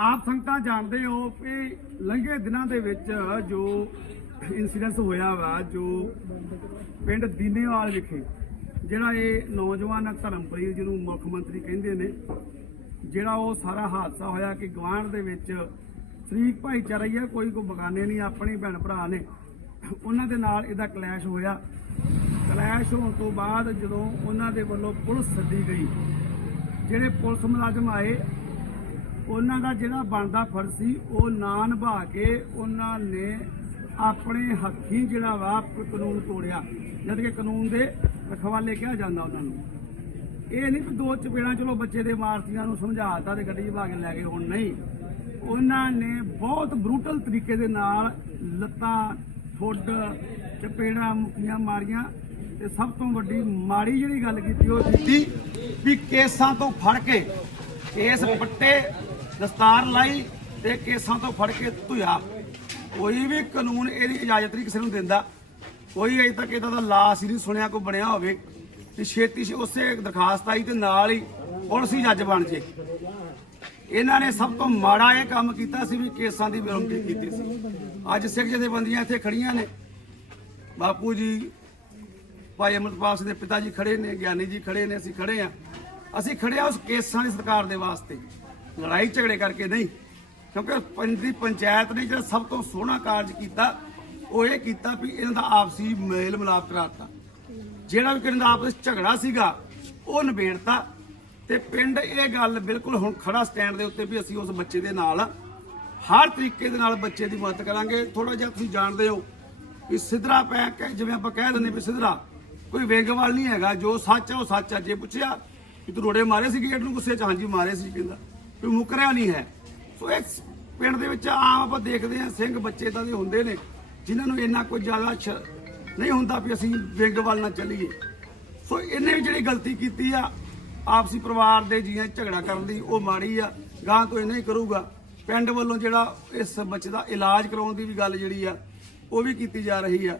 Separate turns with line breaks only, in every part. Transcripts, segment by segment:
ਆਪ ਸੰਗਤਾਂ ਜਾਣਦੇ ਹੋ ਕਿ ਲੰਘੇ ਦਿਨਾਂ ਦੇ ਵਿੱਚ ਜੋ ਇਨਸੀਡੈਂਸ ਹੋਇਆ ਵਾ, ਜੋ ਪਿੰਡ ਦੀਨੇਵਾਲ ਵਿਖੇ, ਜਿਹੜਾ ਇਹ ਨੌਜਵਾਨ ਧਰਮਪ੍ਰੀਤ ਜਿਹਨੂੰ ਮੁੱਖ ਮੰਤਰੀ ਕਹਿੰਦੇ ਨੇ, ਜਿਹੜਾ ਉਹ ਸਾਰਾ ਹਾਦਸਾ ਹੋਇਆ ਕਿ ਗਵਾਂਢ ਦੇ ਵਿੱਚ ਸ਼ਰੀਕ ਭਾਈਚਾਰਾ ਹੀ ਆ, ਕੋਈ ਕੋ ਬਗਾਨੇ ਨਹੀਂ, ਆਪਣੇ ਭੈਣ ਭਰਾ ਨੇ, ਉਹਨਾਂ ਦੇ ਨਾਲ ਇਹਦਾ ਕਲੈਸ਼ ਹੋਇਆ। ਕਲੈਸ਼ ਹੋਣ ਤੋਂ ਬਾਅਦ ਜਦੋਂ ਉਹਨਾਂ ਦੇ ਵੱਲੋਂ ਪੁਲਿਸ ਸੱਦੀ ਗਈ, ਜਿਹੜੇ ਪੁਲਿਸ ਮੁਲਾਜ਼ਮ ਆਏ ਉਹਨਾਂ ਦਾ ਜਿਹੜਾ ਬਣਦਾ ਫਰਜ਼ ਸੀ, ਉਹ ਨਾ ਨਿਭਾ ਕੇ ਉਹਨਾਂ ਨੇ ਆਪਣੇ ਹੱਥੀਂ ਜਿਹੜਾ ਵਾ ਕਾਨੂੰਨ ਤੋੜਿਆ। ਜਦ ਕਿ ਕਾਨੂੰਨ ਦੇ ਰਖਵਾਲੇ ਕਿਹਾ ਜਾਂਦਾ ਉਹਨਾਂ ਨੂੰ। ਇਹ ਨਹੀਂ ਕਿ ਦੋ ਚਪੇੜਾਂ ਚਲੋ ਬੱਚੇ ਦੇ ਮਾਰਤੀਆਂ ਨੂੰ ਸਮਝਾਤਾ ਤੇ ਗੱਡੀ 'ਚ ਪਾ ਕੇ ਲੈ ਗਏ, ਹੁਣ ਨਹੀਂ। ਉਹਨਾਂ ਨੇ ਬਹੁਤ ਬਰੂਟਲ ਤਰੀਕੇ ਦੇ ਨਾਲ ਲੱਤਾਂ ਠੁੱਡ ਚਪੇੜਾਂ ਮੁੱਕੀਆਂ ਮਾਰੀਆਂ ਤੇ ਸਭ ਤੋਂ ਵੱਡੀ ਮਾੜੀ ਜਿਹੜੀ ਗੱਲ ਕੀਤੀ ਉਹ ਕੀਤੀ ਵੀ ਕੇਸਾਂ ਤੋਂ ਫੜ ਕੇ ਕੇਸ ਪੱਟੇ ਦਸਤਾਰ ਲਾਈ ਤੇ ਕੇਸਾਂ ਤੋਂ ਫੜ ਕੇ ਧੁਆ। ਕੋਈ ਵੀ ਕਾਨੂੰਨ ਇਹਦੀ ਇਜਾਜ਼ਤ ਨਹੀਂ ਕਿਸੇ ਨੂੰ ਦਿੰਦਾ। ਕੋਈ ਅਜੇ ਤੱਕ ਇਹਦਾ ਦਾ ਲਾਸ ਹੀ ਨਹੀਂ ਸੁਣਿਆ ਕੋਈ ਬਣਿਆ ਹੋਵੇ। ਤੇ ਛੇਤੀ ਛੇ ਉਸੇ ਦਰਖਾਸਤ ਆਈ ਤੇ ਨਾਲ ਹੀ ਪੁਲਿਸ ਹੀ ਜੱਜ ਬਣ ਜੇ। ਇਹਨਾਂ ਨੇ ਸਭ ਤੋਂ ਮਾੜਾ ਇਹ ਕੰਮ ਕੀਤਾ ਸੀ ਵੀ ਕੇਸਾਂ ਦੀ ਬੇਰੁਖੀ ਕੀਤੀ ਸੀ। ਅੱਜ ਸਿੱਖ ਜਥੇਬੰਦੀਆਂ ਇੱਥੇ ਖੜੀਆਂ ਨੇ। ਬਾਪੂ ਜੀ, ਭਾਈ ਅਮਰਪਾਲ ਸਿੰਘ ਦੇ ਪਿਤਾ ਜੀ ਖੜੇ ਨੇ, ਗਿਆਨੀ ਜੀ ਖੜੇ ਨੇ, ਅਸੀਂ ਖੜੇ ਆ ਅਸੀਂ ਖੜੇ ਆ ਉਸ ਕੇਸਾਂ ਦੀ ਸਰਕਾਰ ਦੇ ਵਾਸਤੇ। ਲੜਾਈ ਝਗੜੇ ਕਰਕੇ ਨਹੀਂ, ਕਿਉਂਕਿ ਪੰਜ ਦੀ ਪੰਚਾਇਤ ਨੇ ਜਿਹੜਾ ਸਭ ਤੋਂ ਸੋਹਣਾ ਕਾਰਜ ਕੀਤਾ, ਉਹ ਇਹ ਕੀਤਾ ਵੀ ਇਹਨਾਂ ਦਾ ਆਪਸੀ ਮੇਲ ਮਿਲਾਪ ਕਰਾਤਾ। ਜਿਹੜਾ ਵੀ ਕਿਰਨ ਦਾ ਆਪਸ ਝਗੜਾ ਸੀਗਾ, ਉਹ ਨਿਬੇੜਤਾ ਤੇ ਪਿੰਡ ਇਹ ਗੱਲ ਬਿਲਕੁਲ ਹੁਣ ਖੜਾ ਸਟੈਂਡ ਦੇ ਉੱਤੇ ਵੀ ਅਸੀਂ ਉਸ ਬੱਚੇ ਦੇ ਨਾਲ ਹਰ ਤਰੀਕੇ ਦੇ ਨਾਲ ਬੱਚੇ ਦੀ ਮਦਦ ਕਰਾਂਗੇ। ਥੋੜਾ ਜਿਹਾ ਤੁਸੀਂ ਜਾਣਦੇ ਹੋ ਵੀ ਸਿਧਰਾ ਪੈ ਕੇ ਜਿਵੇਂ ਆਪਾਂ ਕਹਿ ਦਿੰਦੇ ਵੀ ਸਿਧਰਾ, ਕੋਈ ਵੇਗਵਾਲ ਨਹੀਂ ਹੈਗਾ। ਜੋ ਸੱਚ ਹੈ ਉਹ ਸੱਚ ਹੈ ਜੇ ਪੁੱਛਿਆ ਕਿ ਤੂੰ ਰੋੜੇ ਮਾਰੇ ਸੀ ਗੇਟ ਨੂੰ, ਗੁੱਸੇ ਚ, ਹਾਂਜੀ, ਮਾਰੇ ਸੀ ਕਹਿੰਦਾ। ਕੋਈ ਮੁਕਰਿਆ ਨਹੀਂ ਹੈ। ਸੋ ਇਸ ਪਿੰਡ ਦੇ ਵਿੱਚ ਆਮ ਆਪਾਂ ਦੇਖਦੇ ਹਾਂ, ਸਿੰਘ ਬੱਚੇ ਤਾਂ ਦੇ ਹੁੰਦੇ ਨੇ, ਜਿਨ੍ਹਾਂ ਨੂੰ ਇੰਨਾ ਕੋਈ ਜ਼ਿਆਦਾ ਸ਼- ਨਹੀਂ ਹੁੰਦਾ ਵੀ ਅਸੀਂ ਵੇਗਵਾਲ ਨਾਲ ਚੱਲੀਏ। ਸੋ ਇਹਨੇ ਵੀ ਜਿਹੜੀ ਗਲਤੀ ਕੀਤੀ ਆ, ਆਪਸੀ ਪਰਿਵਾਰ ਦੇ ਜੀਆਂ ਝਗੜਾ ਕਰਨ ਦੀ, ਉਹ ਮਾੜੀ ਆ ਗਾਂ ਤੋਂ ਇਹ ਨਹੀਂ ਕਰੂਗਾ। ਪਿੰਡ ਵੱਲੋਂ ਜਿਹੜਾ ਇਸ ਬੱਚੇ ਦਾ ਇਲਾਜ ਕਰਾਉਣ ਦੀ ਵੀ ਗੱਲ ਜਿਹੜੀ ਆ, ਉਹ ਵੀ ਕੀਤੀ ਜਾ ਰਹੀ ਆ।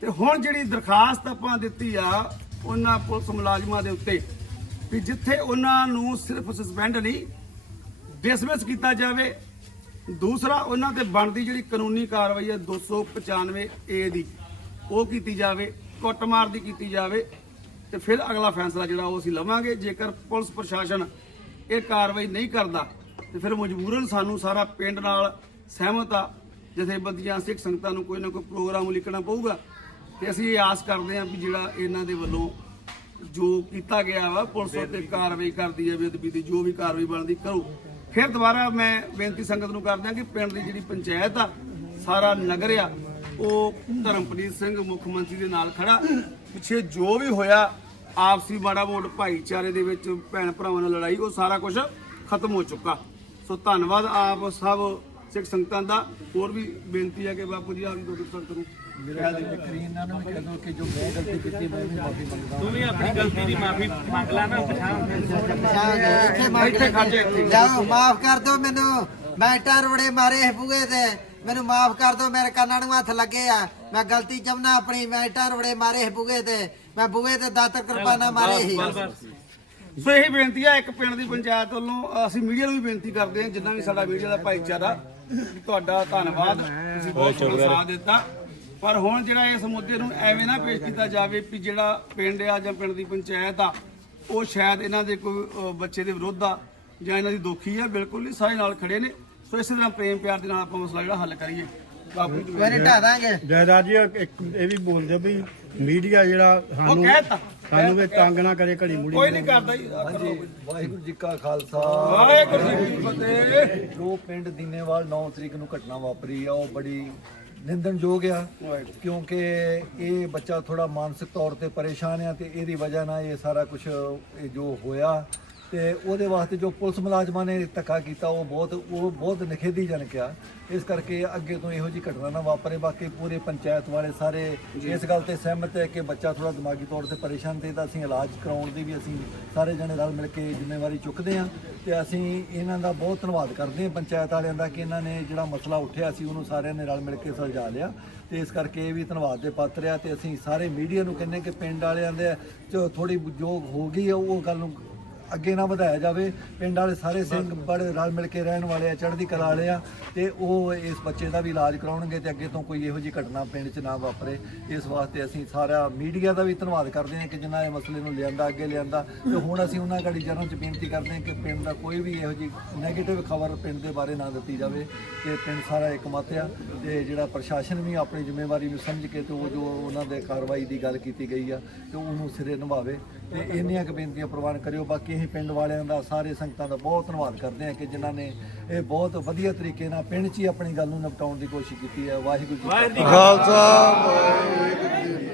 ਤੇ ਹੁਣ ਜਿਹੜੀ ਦਰਖਾਸਤ ਆਪਾਂ ਦਿੱਤੀ ਆ, ਉਹਨਾਂ ਪੁਲਿਸ ਮੁਲਾਜ਼ਮਾਂ ਦੇ ਉੱਤੇ, ਵੀ ਜਿੱਥੇ ਉਹਨਾਂ ਨੂੰ ਸਿਰਫ ਸਸਪੈਂਡ ਨਹੀਂ ਡਿਸਮਿਸ ਕੀਤਾ ਜਾਵੇ। ਦੂਸਰਾ ਉਹਨਾਂ ਤੇ ਬਣਦੀ ਜਿਹੜੀ ਕਾਨੂੰਨੀ ਕਾਰਵਾਈ ਹੈ 295 ਏ ਦੀ ਉਹ ਕੀਤੀ ਜਾਵੇ ਕੁੱਟਮਾਰ ਦੀ ਕੀਤੀ ਜਾਵੇ ਤੇ ਫਿਰ ਅਗਲਾ ਫੈਸਲਾ ਜਿਹੜਾ ਉਹ ਅਸੀਂ ਲਵਾਂਗੇ। ਜੇਕਰ ਪੁਲਿਸ ਪ੍ਰਸ਼ਾਸਨ ਇਹ ਕਾਰਵਾਈ ਨਹੀਂ ਕਰਦਾ ਤੇ ਫਿਰ ਮਜਬੂਰਨ ਸਾਨੂੰ ਸਾਰਾ ਪਿੰਡ ਨਾਲ ਸਹਿਮਤ ਆ ਜਥੇਬੰਦੀਆਂ ਸਿੱਖ ਸੰਗਤਾਂ ਨੂੰ ਕੋਈ ਨਾ ਕੋਈ ਪ੍ਰੋਗਰਾਮ ਲਿਖਣਾ ਪਊਗਾ। ਤੇ ਅਸੀਂ ਇਹ ਆਸ ਕਰਦੇ ਹਾਂ ਵੀ ਜਿਹੜਾ ਇਹਨਾਂ ਦੇ ਵੱਲੋਂ ਜੋ ਕੀਤਾ ਗਿਆ ਵਾ ਪੁਲਿਸ ਉੱਤੇ ਕਾਰਵਾਈ ਕਰਦੀ ਹੈ ਬੇਦਬੀ ਦੀ ਜੋ ਵੀ ਕਾਰਵਾਈ ਬਣਦੀ ਕਰੋ। ਫਿਰ ਦੁਬਾਰਾ ਮੈਂ ਬੇਨਤੀ ਸੰਗਤ ਨੂੰ ਕਰਦਾ ਕਿ ਪਿੰਡ ਦੀ ਜਿਹੜੀ ਪੰਚਾਇਤ ਆ, ਸਾਰਾ ਨਗਰ ਆ, ਉਹ ਧਰਮਪ੍ਰੀਤ ਸਿੰਘ ਮੁੱਖ ਮੰਤਰੀ ਦੇ ਨਾਲ ਖੜਾ। ਪਿੱਛੇ ਜੋ ਵੀ ਹੋਇਆ, ਆਪਸੀ ਮਾੜਾ ਮੋਟ ਭਾਈਚਾਰੇ ਦੇ ਵਿੱਚ ਭੈਣ ਭਰਾਵਾਂ ਨਾਲ ਲੜਾਈ, ਉਹ ਸਾਰਾ ਕੁਝ ਖਤਮ ਹੋ ਚੁੱਕਾ। ਸੋ ਧੰਨਵਾਦ ਆਪ ਸਭ ਸਿੱਖ ਸੰਗਤਾਂ ਦਾ। ਹੋਰ ਵੀ ਬੇਨਤੀ ਹੈ ਕਿ ਬਾਪੂ ਜੀ, ਆਪ ਜੀ ਦੋ ਸੰਗਤ ਨੂੰ
ਮੇਰਾ ਜ਼ਿਕਰ ਇਹਨਾਂ ਨੂੰ ਵੀ ਕਦੋਂ ਕਿ ਜੋ ਮੈਂ ਗਲਤੀ ਕੀਤੀ ਮੈਂ ਵੀ ਮਾਫੀ ਮੰਗਦਾ।
ਤੂੰ ਵੀ ਆਪਣੀ ਗਲਤੀ ਦੀ ਮਾਫੀ ਮੰਗ ਲੈ ਨਾ। ਪਛਾਣ
ਇੱਥੇ ਮੰਗ
ਇੱਥੇ ਖੜ ਜਾ, ਇੱਥੇ।
ਜਾਓ ਮਾਫ ਕਰ ਦਿਓ ਮੈਨੂੰ। ਮੈਂ ਟਰਵੜੇ ਮਾਰੇ ਤੇ। ਮੈਨੂੰ ਮਾਫ ਕਰ ਦਿਓ ਮੇਰੇ ਕੰਨਾਂ ਨੂੰ ਹੱਥ ਲੱਗੇ ਆ। ਮੈਂ ਗਲਤੀ ਜਮਨਾ ਆਪਣੀ ਮੈਂ ਟਰਵੜੇ ਮਾਰੇ ਇਹ ਬੂਏ ਤੇ। ਮੈਂ ਬੂਏ ਤੇ ਦਾਤਰ ਕਿਰਪਾਨਾ ਮਾਰੇ ਸੀ।
ਸੋ ਇਹ ਬੇਨਤੀ ਹੈ ਇੱਕ ਪਿੰਡ ਦੀ ਪੰਚਾਇਤ ਵੱਲੋਂ ਅਸੀਂ ਮੀਡੀਆ ਨੂੰ ਵੀ ਬੇਨਤੀ ਕਰਦੇ ਹਾਂ ਜਿੰਨਾ ਵੀ ਸਾਡਾ ਮੀਡੀਆ ਦਾ ਭਾਈਚਾਰਾ ਤੁਹਾਡਾ ਧੰਨਵਾਦ। ਤੁਸੀਂ ਬਹੁਤ ਸਾਥ ਦਿੱਤਾ। ਪਰ ਹੁਣ ਜਿਹੜਾ ਇਸ ਮੁੱਦੇ ਨੂੰ ਐਵੇਂ ਨਾ ਪੇਸ਼ ਕੀਤਾ ਜਾਵੇ ਵੀ ਜਿਹੜਾ ਪਿੰਡ ਆ ਜਾਂ ਪਿੰਡ ਦੀ ਪੰਚਾਇਤ ਆ ਉਹ ਸ਼ਾਇਦ ਇਹਨਾਂ ਦੇ ਕੋਈ ਅਹ, ਬੱਚੇ ਦੇ ਵਿਰੁੱਧ ਆ ਜਾਂ ਇਹਨਾਂ ਦੀ ਦੋਖੀ ਆ ਬਿਲਕੁਲ ਨਹੀਂ ਸਾਰੇ ਨਾਲ ਖੜੇ ਨੇ। ਸੋ ਇਸੇ ਤਰ੍ਹਾਂ ਪ੍ਰੇਮ ਪਿਆਰ ਦੇ ਨਾਲ ਆਪਾਂ ਮਸਲਾ ਜਿਹੜਾ ਹੱਲ ਕਰੀਏ। ਬਾਪੂ ਜੀ
ਮੈਨੇ ਢਾ ਦਾਂਗੇ।
ਜਾਇਦਾਦ ਜੀ ਇੱਕ ਇਹ ਵੀ ਬੋਲਦੇ ਵੀ ਮੀਡੀਆ ਜਿਹੜਾ
ਉਹ
ਸਾਨੂੰ
ਕਹਿਤਾ
ਸਾਨੂੰ ਵੀ ਤੰਗ ਨਾ ਕਰੇ ਘੜੀ ਮੁੜੀ।
ਕੋਈ ਨਹੀਂ ਕਰਦਾ ਜੀ ਆਹ ਕਰੋ।
ਵਾਹਿਗੁਰੂ ਜੀ ਕਾ ਖਾਲਸਾ।
ਵਾਹਿਗੁਰੂ ਜੀ ਕੀ ਫਤਿਹ।
ਜੋ ਪਿੰਡ ਦੀਨੇਵਾਲ 9 ਤਰੀਕ ਨੂੰ ਘਟਨਾ ਵਾਪਰੀ ਆ ਉਹ ਬੜੀ ਨਿੰਦਣਯੋਗ ਆ ਕਿਉਂਕਿ ਇਹ ਬੱਚਾ ਥੋੜਾ ਮਾਨਸਿਕ ਤੌਰ ਤੇ ਪਰੇਸ਼ਾਨ ਆ ਤੇ ਇਹਦੀ ਵਜ੍ਹਾ ਨਾਲ ਇਹ ਸਾਰਾ ਕੁਝ ਜੋ ਹੋਇਆ ਤੇ ਉਹਦੇ ਵਾਸਤੇ ਜੋ ਪੁਲਿਸ ਮੁਲਾਜ਼ਮਾਂ ਨੇ ਧੱਕਾ ਕੀਤਾ ਉਹ ਬਹੁਤ ਉਹ ਬਹੁਤ ਨਿਖੇਧੀਜਨਕ ਆ। ਇਸ ਕਰਕੇ ਅੱਗੇ ਤੋਂ ਇਹੋ ਜੀ ਘਟਨਾ ਨਾ ਵਾਪਰੇ। ਬਾਕੀ ਪੂਰੇ ਪੰਚਾਇਤ ਵਾਲੇ ਸਾਰੇ ਇਸ ਗੱਲ ਤੇ ਸਹਿਮਤ ਹੈ ਕਿ ਬੱਚਾ ਥੋੜਾ ਦਿਮਾਗੀ ਤੌਰ ਤੇ ਪਰੇਸ਼ਾਨ ਤੇ ਤਾਂ ਅਸੀਂ ਇਲਾਜ ਕਰਾਉਣ ਦੀ ਵੀ ਅਸੀਂ ਸਾਰੇ ਜਣੇ ਰਲ ਮਿਲ ਕੇ ਜ਼ਿੰਮੇਵਾਰੀ ਚੁੱਕਦੇ ਹਾਂ। ਤੇ ਅਸੀਂ ਇਹਨਾਂ ਦਾ ਬਹੁਤ ਧੰਨਵਾਦ ਕਰਦੇ ਹਾਂ ਪੰਚਾਇਤ ਵਾਲਿਆਂ ਦਾ ਕਿ ਇਹਨਾਂ ਨੇ ਜਿਹੜਾ ਮਸਲਾ ਉੱਠਿਆ ਸੀ ਉਹਨੂੰ ਸਾਰਿਆਂ ਨੇ ਰਲ ਮਿਲ ਕੇ ਸੁਲਝਾ ਲਿਆ। ਤੇ ਇਸ ਕਰਕੇ ਇਹ ਵੀ ਧੰਨਵਾਦ ਦੇ ਪਾਤਰ ਆ ਤੇ ਅਸੀਂ ਸਾਰੇ ਮੀਡੀਆ ਨੂੰ ਕਹਿੰਦੇ ਕਿ ਪਿੰਡ ਵਾਲਿਆਂ ਦੇ ਜੋ ਥੋੜੀ ਜੋ ਹੋ ਗਈ ਆ ਉਹ ਗੱਲ ਨੂੰ ਅੱਗੇ ਨਾ ਵਧਾਇਆ ਜਾਵੇ। ਪਿੰਡ ਵਾਲੇ ਸਾਰੇ ਸਿੰਘ ਬੜੇ ਰਲ ਮਿਲ ਕੇ ਰਹਿਣ ਵਾਲੇ ਆ ਚੜ੍ਹਦੀ ਕਲਾ ਵਾਲੇ ਆ ਤੇ ਉਹ ਇਸ ਬੱਚੇ ਦਾ ਵੀ ਇਲਾਜ ਕਰਾਉਣਗੇ ਤੇ ਅੱਗੇ ਤੋਂ ਕੋਈ ਇਹੋ ਜਿਹੀ ਘਟਨਾ ਪਿੰਡ 'ਚ ਨਾ ਵਾਪਰੇ। ਇਸ ਵਾਸਤੇ ਅਸੀਂ ਸਾਰਾ ਮੀਡੀਆ ਦਾ ਵੀ ਧੰਨਵਾਦ ਕਰਦੇ ਹਾਂ ਕਿ ਜਿਨ੍ਹਾਂ ਇਹ ਮਸਲੇ ਨੂੰ ਲਿਆਂਦਾ ਅੱਗੇ ਲਿਆਂਦਾ। ਤੇ ਹੁਣ ਅਸੀਂ ਉਹਨਾਂ ਘੜੀ ਜਨਮ 'ਚ ਬੇਨਤੀ ਕਰਦੇ ਹਾਂ ਕਿ ਪਿੰਡ ਦਾ ਕੋਈ ਵੀ ਇਹੋ ਜਿਹੀ ਨੈਗੇਟਿਵ ਖਬਰ ਪਿੰਡ ਦੇ ਬਾਰੇ ਨਾ ਦਿੱਤੀ ਜਾਵੇ ਤੇ ਪਿੰਡ ਸਾਰਾ ਇਕਮਤ ਆ ਤੇ ਜਿਹੜਾ ਪ੍ਰਸ਼ਾਸਨ ਵੀ ਆਪਣੀ ਜ਼ਿੰਮੇਵਾਰੀ ਨੂੰ ਸਮਝ ਕੇ ਤੇ ਉਹ ਜੋ ਉਹਨਾਂ ਦੇ ਕਾਰਵਾਈ ਦੀ ਗੱਲ ਕੀਤੀ ਗਈ ਆ ਤੇ ਉਹਨੂੰ ਸਿਰੇ ਨਿਭਾਵੇ। ਤੇ ਇੰਨੀਆਂ ਕੁ ਬੇਨਤੀਆਂ ਪ੍ਰਵਾਨ ਕਰਿਓ। ਬਾਕੀ ਅਸੀਂ ਪਿੰਡ ਵਾਲਿਆਂ ਦਾ ਸਾਰੇ ਸੰਗਤਾਂ ਦਾ ਬਹੁਤ ਧੰਨਵਾਦ ਕਰਦੇ ਹਾਂ ਕਿ ਜਿਨ੍ਹਾਂ ਨੇ ਇਹ ਬਹੁਤ ਵਧੀਆ ਤਰੀਕੇ ਨਾਲ ਪਿੰਡ 'ਚ ਹੀ ਆਪਣੀ ਗੱਲ ਨੂੰ ਨਿਪਟਾਉਣ ਦੀ ਕੋਸ਼ਿਸ਼ ਕੀਤੀ ਹੈ ਵਾਹਿਗੁਰੂ ਜੀ ਕਾ
ਖਾਲਸਾ ਵਾਹਿਗੁਰੂ ਜੀ।